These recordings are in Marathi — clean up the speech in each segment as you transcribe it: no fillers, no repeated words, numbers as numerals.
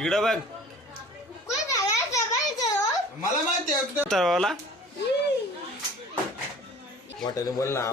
इकडं बघ. मला माहिती आहे तरवाला मोठ्याने बोल ना.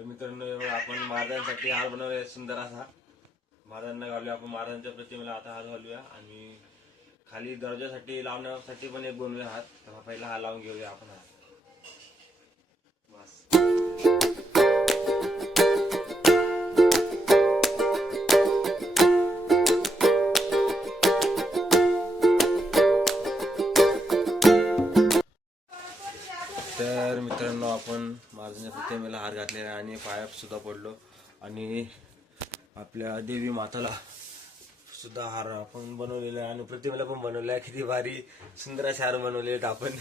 मित्रांनो आपण महाराजांसाठी हार बनवूया सुंदर असा. महाराजांना घालूया आपण महाराजांच्या प्रतिमेला आता हार घालूया आणि खाली दर्जासाठी लावण्यासाठी पण एक बनवूया हात. तर पहिला हा लावून घेऊया आपण हात. बस. तर मित्रांनो आपण महाराजांच्या प्रतिमेला हार घातलेला आणि पायात सुद्धा पडलो आणि आपल्या देवी माताला सुद्धा हार आपण बनवलेला आहे आणि प्रतिमेला पण बनवलेला आहे. किती भारी सुंदर असे हार बनवले आहेत आपण.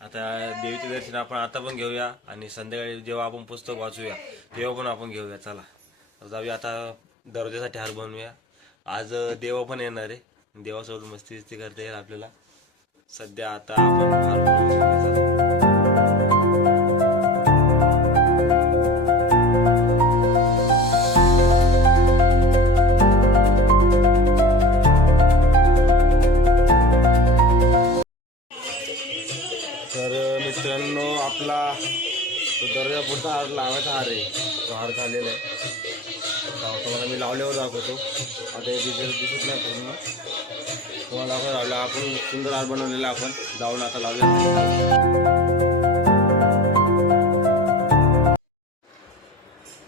आता देवीचे दर्शन आपण आता पण घेऊया आणि संध्याकाळी जेव्हा आपण पुस्तक वाचूया तेव्हा पण आपण घेऊया. चला जाऊया आता दर्जासाठी हार बनवूया. आज देवा पण येणार आहे. देवासोबत मस्ती करता येईल आपल्याला. सध्या आता आपण हार बनवूया. तर मित्रांनो आपला तो दर्जा पुढचा हार लावायचा हार आहे. तो हार झालेला आहे. तुम्हाला मी लावल्यावर दाखवतो. आता हे दिसत नाही पूर्ण. तुम्हाला आपण लावला आपण सुंदर हार बनवलेला आपण जाऊन आता लावूया.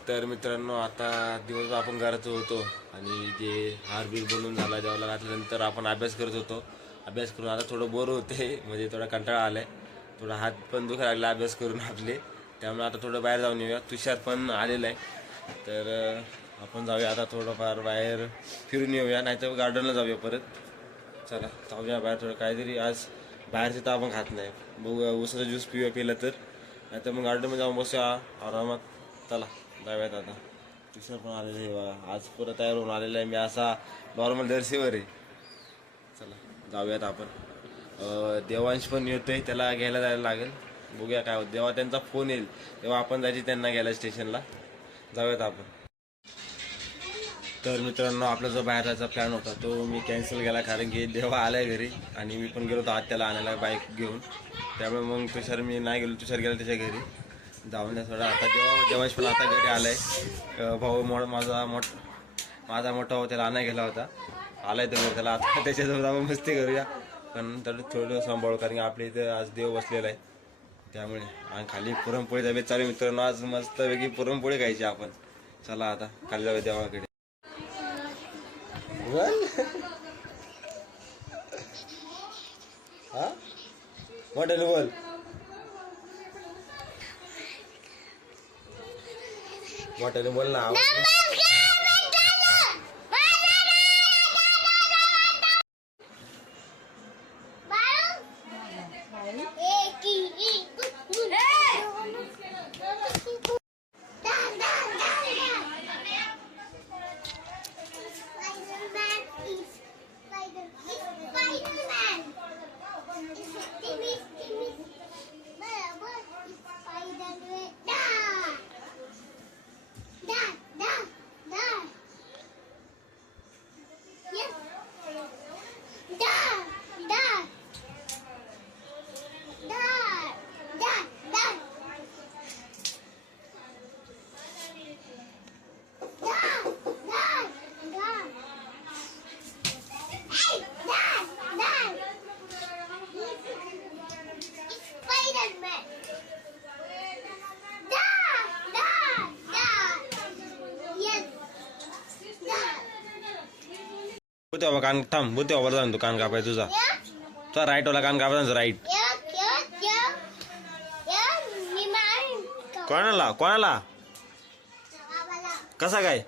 तर मित्रांनो आता दिवस आपण घरात होतो आणि जे हार बीर बनवून झाला देवाला घातल्यानंतर आपण अभ्यास करत होतो. अभ्यास करून आता थोडं बोर होते म्हणजे थोडा कंटाळा आलाय. थोडा हात पण दुखायला लागला अभ्यास करून आपले. त्यामुळे आता थोडं बाहेर जाऊन येऊया. तुषार पण आलेला आहे. तर आपण जाऊया आता थोडंफार बाहेर फिरून येऊया. नाहीतर गार्डनला जाऊया परत. चला जाऊया बाहेर थोडं काहीतरी. आज बाहेरचं तर आपण खात नाही. बघूया उसाचा ज्यूस पिला तर. नाहीतर मग गार्डनमध्ये जाऊन बसूया आरामात. चला जाऊयात आता. तुषार पण आलेलं आहे बघा. आज परत तयार होऊन आलेला आहे. मी असा नॉर्मल जर्सीवर आहे. चला जाऊयात आपण. देवांश पण येतोय. त्याला घ्यायला जायला लागेल. बघूया काय होतं. जेव्हा त्यांचा फोन येईल तेव्हा आपण जायचे त्यांना घ्यायला स्टेशनला. जाऊयात आपण. तर मित्रांनो आपला जो बाहेर जायचा प्लॅन होता तो मी कॅन्सल केला. कारण की देवा आलाय घरी आणि मी पण गेलो होतो आज त्याला आणायला बाईक घेऊन. त्यामुळे मग तुषार मी नाही गेलो. तुषार गेला त्याच्या घरी जाऊन द्या थोडा. आता देवांश पण आता घरी आलाय. भाऊ माझा मोठा भाऊ त्याला आणायला गेला होता. आलाय तर त्याला आता त्याच्यासोबत आपण मस्ती करूया. पण तर थोडं सांभाळू कारण की आपल्या इथं आज देव बसलेला आहे. त्यामुळे आणि खाली पुरणपोळी डबे चालू मित्रांनो. आज मस्तपैकी पुरणपोळी खायची आपण. चला आता खाली जाऊया देवाकडे. हा मोठ्याने बोल. मोठ्याने बोल ना. बोते बाबा कान थांब बोते बाबा जाऊन तू कान कापाय तुझा राईट वाला कान कापायचा राईट कोणाला कसा काय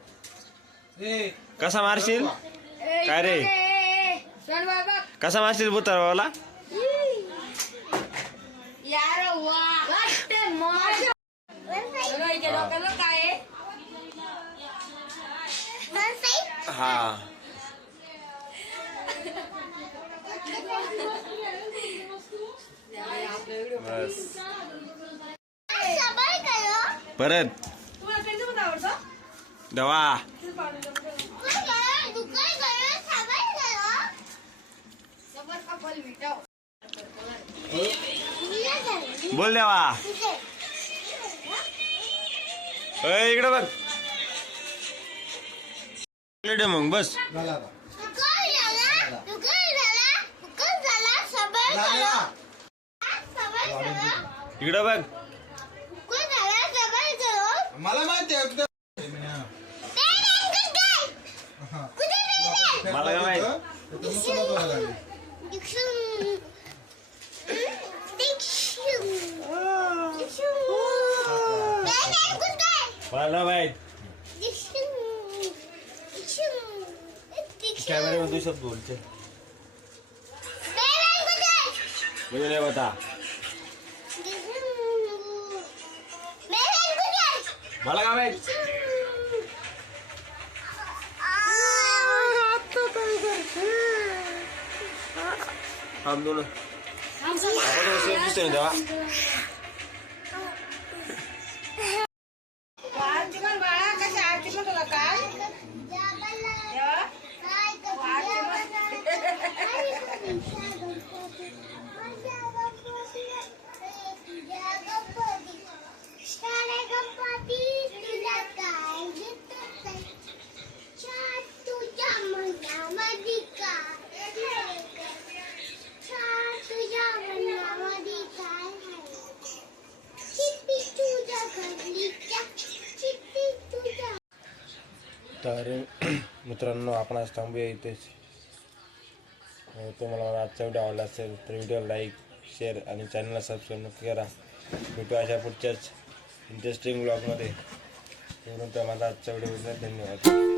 कसा मारशील काय रे कसा मारशील बुतार बाबाला हा बस परत दवा बोल देवा इकडे बघ दे मग बस इकडे बघ मला माहिती आहे एकदम. मला काय माहित तुम्ही कोणाला बोलायला लागले? मला माहित कॅमेरे में तू शब्द बोलते मुझे नहीं बता मला काय माहित हम दोनों आपण सेम दिसतोय ना तर मित्रांनो आपण आज थांबूया इथेच तुम्हाला आजचा व्हिडिओ आवडला असेल तर व्हिडिओला लाईक शेअर आणि चॅनलला सबस्क्राईब नक्की करा भेटू अशा पुढच्याच इंटरेस्टिंग ब्लॉगमध्ये तोपर्यंत माझा आजचा व्हिडिओ धन्यवाद.